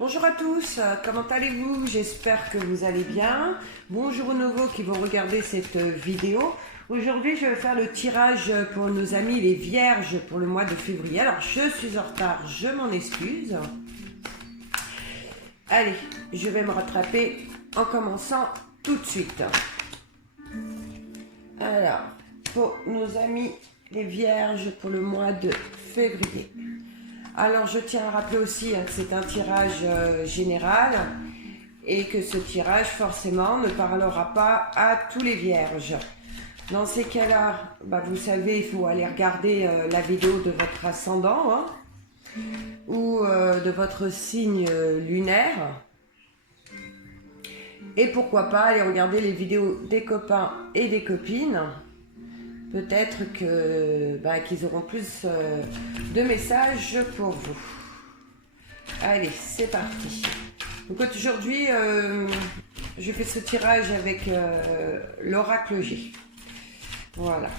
Bonjour à tous, comment allez-vous? J'espère que vous allez bien. Bonjour aux nouveaux qui vont regarder cette vidéo. Aujourd'hui, je vais faire le tirage pour nos amis les vierges pour le mois de février. Alors, je suis en retard, je m'en excuse. Allez, je vais me rattraper en commençant tout de suite. Alors, pour nos amis les vierges pour le mois de février. Alors, je tiens à rappeler aussi que c'est un tirage général et que ce tirage, forcément, ne parlera pas à tous les vierges. Dans ces cas-là, vous savez, il faut aller regarder la vidéo de votre ascendant ou de votre signe lunaire. Et pourquoi pas aller regarder les vidéos des copains et des copines. Peut-être qu'ils auront plus de messages pour vous. Allez, c'est parti. Donc aujourd'hui, je fais ce tirage avec l'oracle G. Voilà.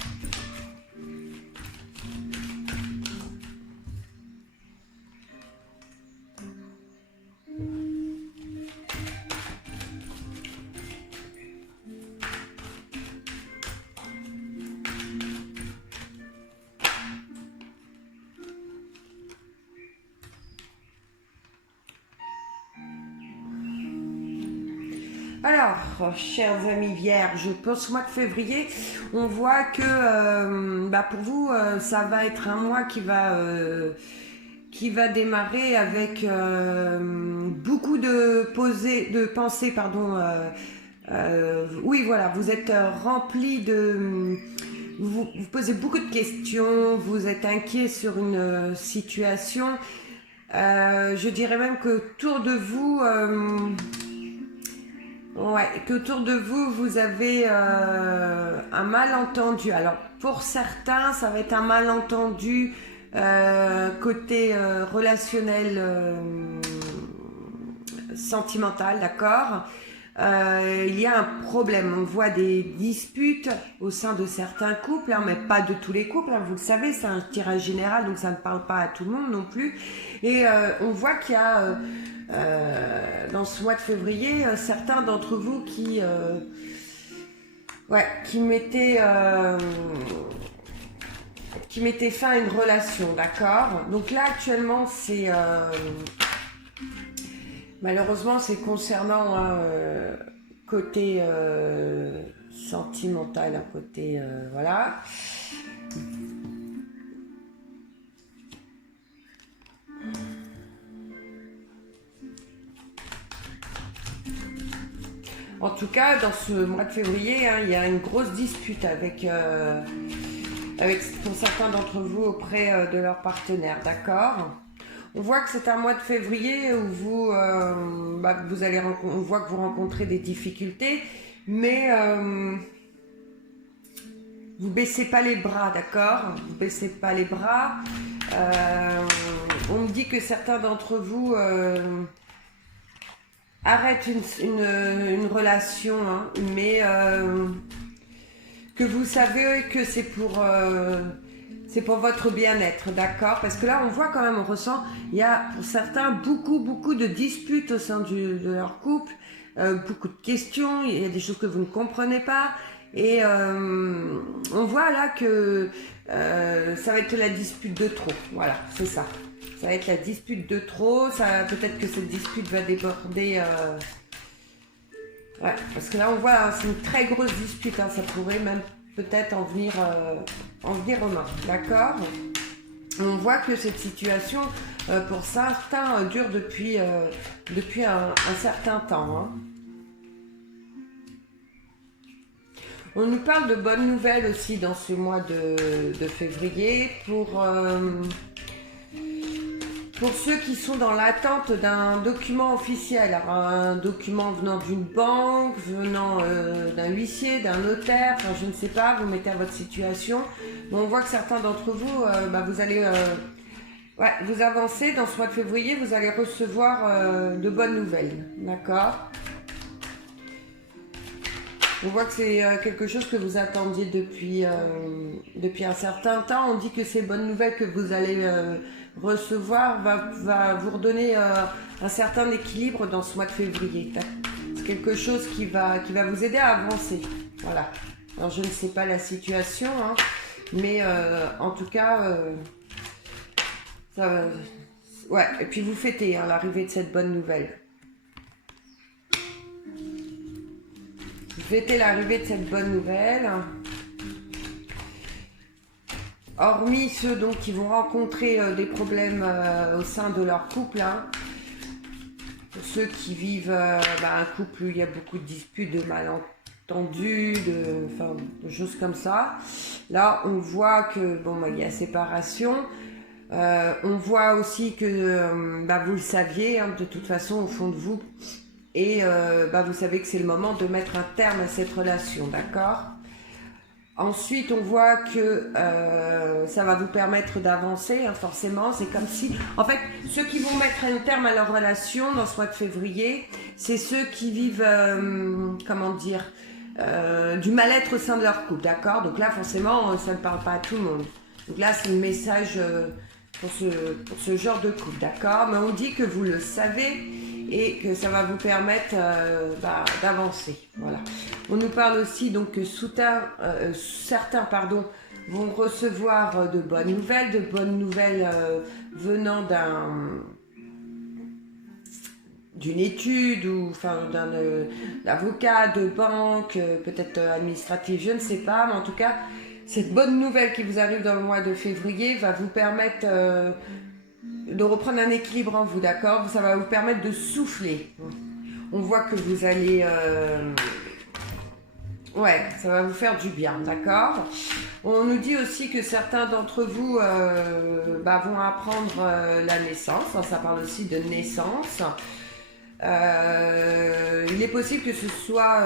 Alors, chers amis vierges, pour ce mois de février, on voit que pour vous, ça va être un mois qui va démarrer avec beaucoup de pensées, oui, voilà, vous êtes rempli de... Vous posez beaucoup de questions, vous êtes inquiet sur une situation. Je dirais même que autour de vous... qu'autour de vous, vous avez un malentendu. Alors, pour certains, ça va être un malentendu côté relationnel, sentimental, d'accord. Il y a un problème, on voit des disputes au sein de certains couples, mais pas de tous les couples, vous le savez, c'est un tirage général, donc ça ne parle pas à tout le monde non plus. Et on voit qu'il y a dans ce mois de février certains d'entre vous qui mettaient fin à une relation, d'accord. Donc là actuellement c'est malheureusement c'est concernant côté sentimental, côté voilà. En tout cas, dans ce mois de février, il y a une grosse dispute avec pour certains d'entre vous auprès de leur partenaire, d'accord. On voit que c'est un mois de février où vous on voit que vous rencontrez des difficultés, mais vous baissez pas les bras, d'accord. Vous baissez pas les bras. On me dit que certains d'entre vous arrête une relation, mais que vous savez que c'est pour votre bien-être, d'accord. Parce que là, on voit quand même, on ressent, il y a pour certains beaucoup de disputes au sein de leur couple, beaucoup de questions, il y a des choses que vous ne comprenez pas, et on voit là que ça va être la dispute de trop, voilà, c'est ça. Ça va être la dispute de trop, peut-être que cette dispute va déborder. Parce que là on voit, c'est une très grosse dispute, ça pourrait même peut-être en venir aux mains, d'accord. On voit que cette situation, pour certains, dure depuis un certain temps. On nous parle de bonnes nouvelles aussi dans ce mois de février pour ceux qui sont dans l'attente d'un document officiel, alors un document venant d'une banque, venant d'un huissier, d'un notaire, je ne sais pas, vous mettez à votre situation. Mais on voit que certains d'entre vous, vous allez vous avancez dans ce mois de février, vous allez recevoir de bonnes nouvelles, d'accord. On voit que c'est quelque chose que vous attendiez depuis un certain temps. On dit que ces bonnes nouvelles que vous allez recevoir va vous redonner un certain équilibre dans ce mois de février. C'est quelque chose qui va vous aider à avancer. Voilà. Alors je ne sais pas la situation, hein, mais en tout cas, ça va. Ouais, et puis vous fêtez hein, l'arrivée de cette bonne nouvelle. Fêtez l'arrivée de cette bonne nouvelle. Hormis ceux donc qui vont rencontrer des problèmes au sein de leur couple, hein. Pour ceux qui vivent un couple où il y a beaucoup de disputes, de malentendus, de choses comme ça. Là, on voit que il y a séparation. On voit aussi que vous le saviez, hein, de toute façon, au fond de vous. Et vous savez que c'est le moment de mettre un terme à cette relation, d'accord? Ensuite, on voit que ça va vous permettre d'avancer, hein, forcément. C'est comme si... En fait, ceux qui vont mettre un terme à leur relation dans ce mois de février, c'est ceux qui vivent, du mal-être au sein de leur couple, d'accord? Donc là, forcément, ça ne parle pas à tout le monde. Donc là, c'est le message pour ce genre de couple, d'accord? Mais on dit que vous le savez et que ça va vous permettre d'avancer. Voilà. On nous parle aussi donc que certains vont recevoir de bonnes nouvelles venant d'une étude ou d'un avocat, de banque, peut-être administratif, je ne sais pas, mais en tout cas, cette bonne nouvelle qui vous arrive dans le mois de février va vous permettre de reprendre un équilibre en vous, d'accord? Ça va vous permettre de souffler. On voit que vous allez... ça va vous faire du bien, d'accord? On nous dit aussi que certains d'entre vous vont apprendre la naissance. Ça parle aussi de naissance. Il est possible que ce soit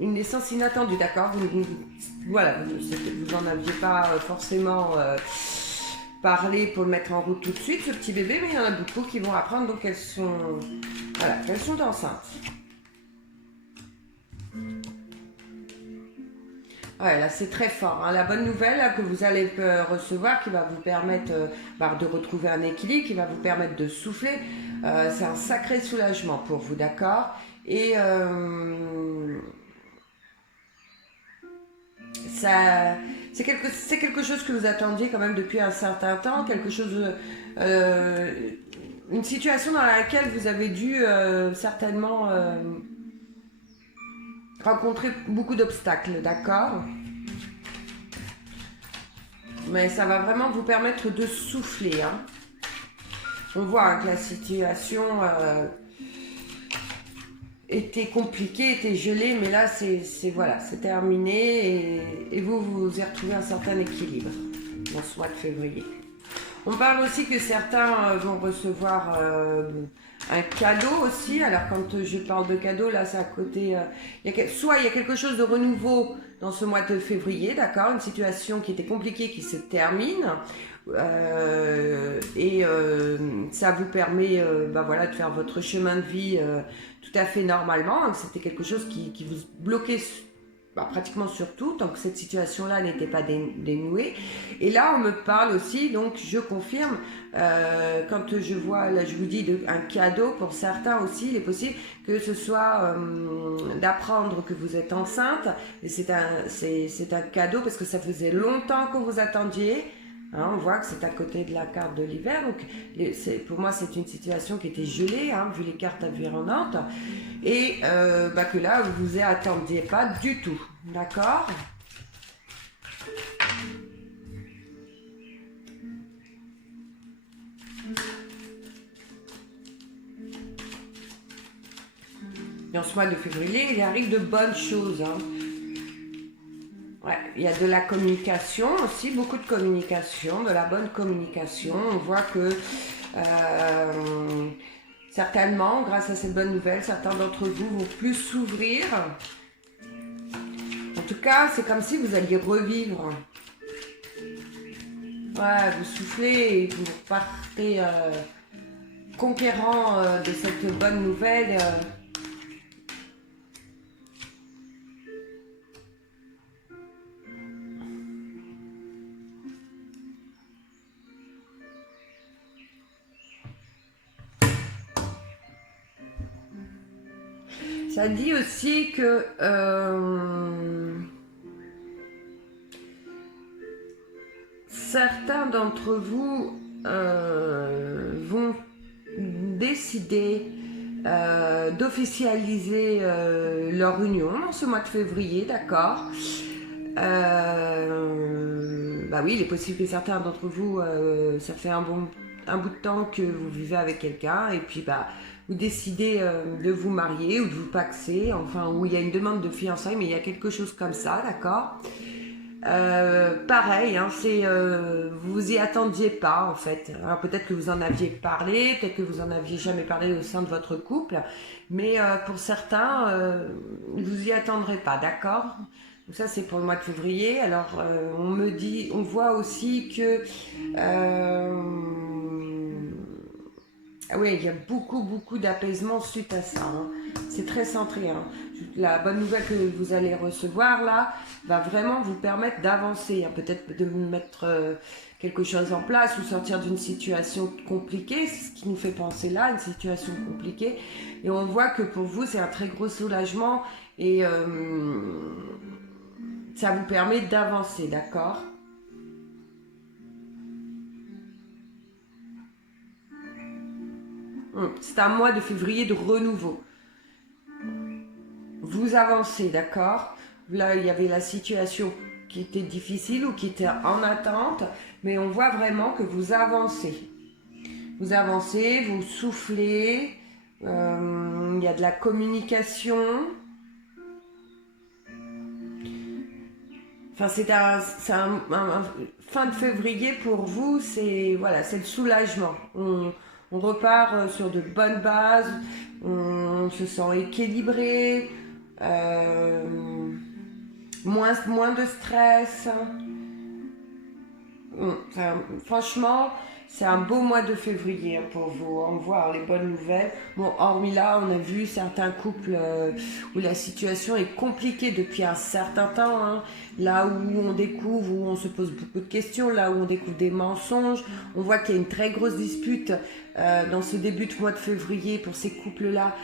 une naissance inattendue, d'accord? Vous n'en aviez pas forcément... parler pour le mettre en route tout de suite, ce petit bébé, mais il y en a beaucoup qui vont apprendre donc qu'elles sont enceintes. Ouais, là c'est très fort, hein. La bonne nouvelle là, que vous allez recevoir qui va vous permettre de retrouver un équilibre, qui va vous permettre de souffler, c'est un sacré soulagement pour vous, d'accord? Et c'est quelque chose que vous attendiez quand même depuis un certain temps, une situation dans laquelle vous avez dû certainement rencontrer beaucoup d'obstacles, d'accord? Mais ça va vraiment vous permettre de souffler, hein. On voit hein, que la situation était compliqué, était gelé, mais là c'est terminé et vous y retrouvez un certain équilibre dans ce mois de février. On parle aussi que certains vont recevoir un cadeau aussi. Alors quand je parle de cadeau, là c'est à côté, soit il y a quelque chose de renouveau dans ce mois de février, d'accord, une situation qui était compliquée qui se termine. Ça vous permet de faire votre chemin de vie tout à fait normalement. Donc, c'était quelque chose qui vous bloquait pratiquement sur tout, tant que cette situation-là n'était pas dénouée. Et là, on me parle aussi, donc je confirme, quand je vois, là je vous dis un cadeau, pour certains aussi, il est possible que ce soit d'apprendre que vous êtes enceinte. Et c'est un cadeau parce que ça faisait longtemps que vous attendiez. Hein, on voit que c'est à côté de la carte de l'hiver, donc pour moi c'est une situation qui était gelée, hein, vu les cartes environnantes, et que là vous vous y attendiez pas du tout, d'accord? Dans ce mois de février, il arrive de bonnes choses, hein. Ouais, il y a de la communication aussi, beaucoup de communication, de la bonne communication. On voit que certainement, grâce à cette bonne nouvelle, certains d'entre vous vont plus s'ouvrir. En tout cas, c'est comme si vous alliez revivre. Ouais, vous soufflez et vous partez conquérant de cette bonne nouvelle. Ça dit aussi que certains d'entre vous vont décider d'officialiser leur union en ce mois de février, d'accord. Bah oui, il est possible que certains d'entre vous, ça fait un bout de temps que vous vivez avec quelqu'un et puis bah vous décidez de vous marier ou de vous paxer, enfin, où il y a une demande de fiançailles, mais il y a quelque chose comme ça, d'accord. Pareil, hein, vous y attendiez pas en fait. Alors peut-être que vous en aviez parlé, peut-être que vous en aviez jamais parlé au sein de votre couple, mais pour certains, vous y attendrez pas, d'accord. Donc ça c'est pour le mois de février. Alors on voit aussi que ah oui, il y a beaucoup d'apaisement suite à ça. Hein. C'est très centré. Hein. La bonne nouvelle que vous allez recevoir là va vraiment vous permettre d'avancer. Hein. Peut-être de mettre quelque chose en place ou sortir d'une situation compliquée. C'est ce qui nous fait penser là, une situation compliquée. Et on voit que pour vous, c'est un très gros soulagement et ça vous permet d'avancer, d'accord ? C'est un mois de février de renouveau. Vous avancez, d'accord? Là, il y avait la situation qui était difficile ou qui était en attente, mais on voit vraiment que vous avancez. Vous avancez, vous soufflez, il y a de la communication. Enfin, fin de février pour vous, c'est voilà, c'est le soulagement. On repart sur de bonnes bases, on se sent équilibré, moins de stress. Franchement, c'est un beau mois de février pour vous. On voit les bonnes nouvelles. Bon, hormis là, on a vu certains couples où la situation est compliquée depuis un certain temps. Hein. Là où on découvre, où on se pose beaucoup de questions, là où on découvre des mensonges. On voit qu'il y a une très grosse dispute dans ce début de mois de février pour ces couples-là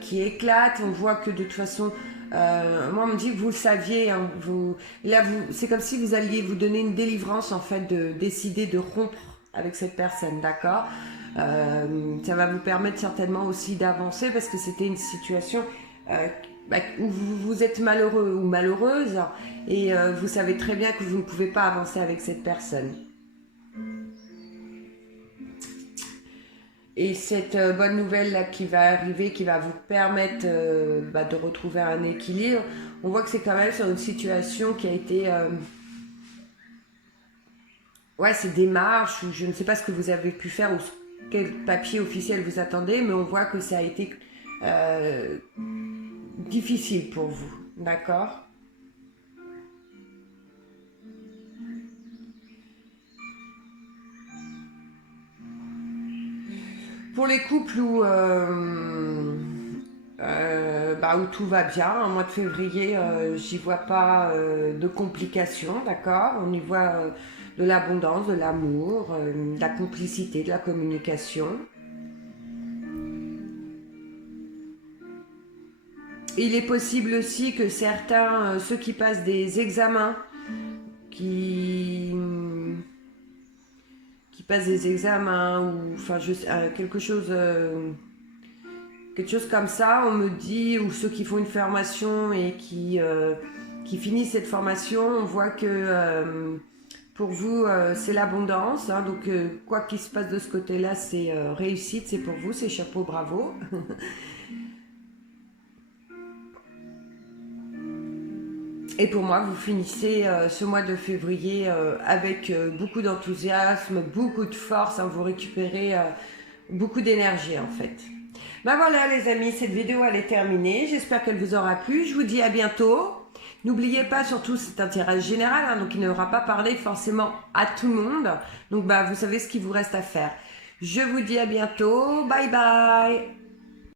qui éclatent. On voit que de toute façon... moi on me dit que vous le saviez, hein, c'est comme si vous alliez vous donner une délivrance en fait de décider de rompre avec cette personne, d'accord. Ça va vous permettre certainement aussi d'avancer parce que c'était une situation où vous êtes malheureux ou malheureuse et vous savez très bien que vous ne pouvez pas avancer avec cette personne. Et cette bonne nouvelle là qui va arriver, qui va vous permettre de retrouver un équilibre, on voit que c'est quand même sur une situation qui a été... ouais, c'est démarches, ou je ne sais pas ce que vous avez pu faire, ou quel papier officiel vous attendez, mais on voit que ça a été difficile pour vous, d'accord ? Pour les couples où tout va bien, en mois de février, j'y vois pas de complications, d'accord ? On y voit de l'abondance, de l'amour, de la complicité, de la communication. Il est possible aussi que certains, ceux qui passent des examens, qui passent des examens ou enfin quelque chose comme ça, on me dit, ou ceux qui font une formation et qui finissent cette formation, on voit que pour vous c'est l'abondance, hein, donc quoi qu'il se passe de ce côté-là, c'est réussite, c'est pour vous, c'est chapeau, bravo. Et pour moi, vous finissez ce mois de février avec beaucoup d'enthousiasme, beaucoup de force, hein, vous récupérez beaucoup d'énergie en fait. Ben voilà les amis, cette vidéo elle est terminée, j'espère qu'elle vous aura plu, je vous dis à bientôt. N'oubliez pas, surtout c'est un tirage général, hein, donc il n'aura pas parlé forcément à tout le monde, donc vous savez ce qu'il vous reste à faire. Je vous dis à bientôt, bye bye.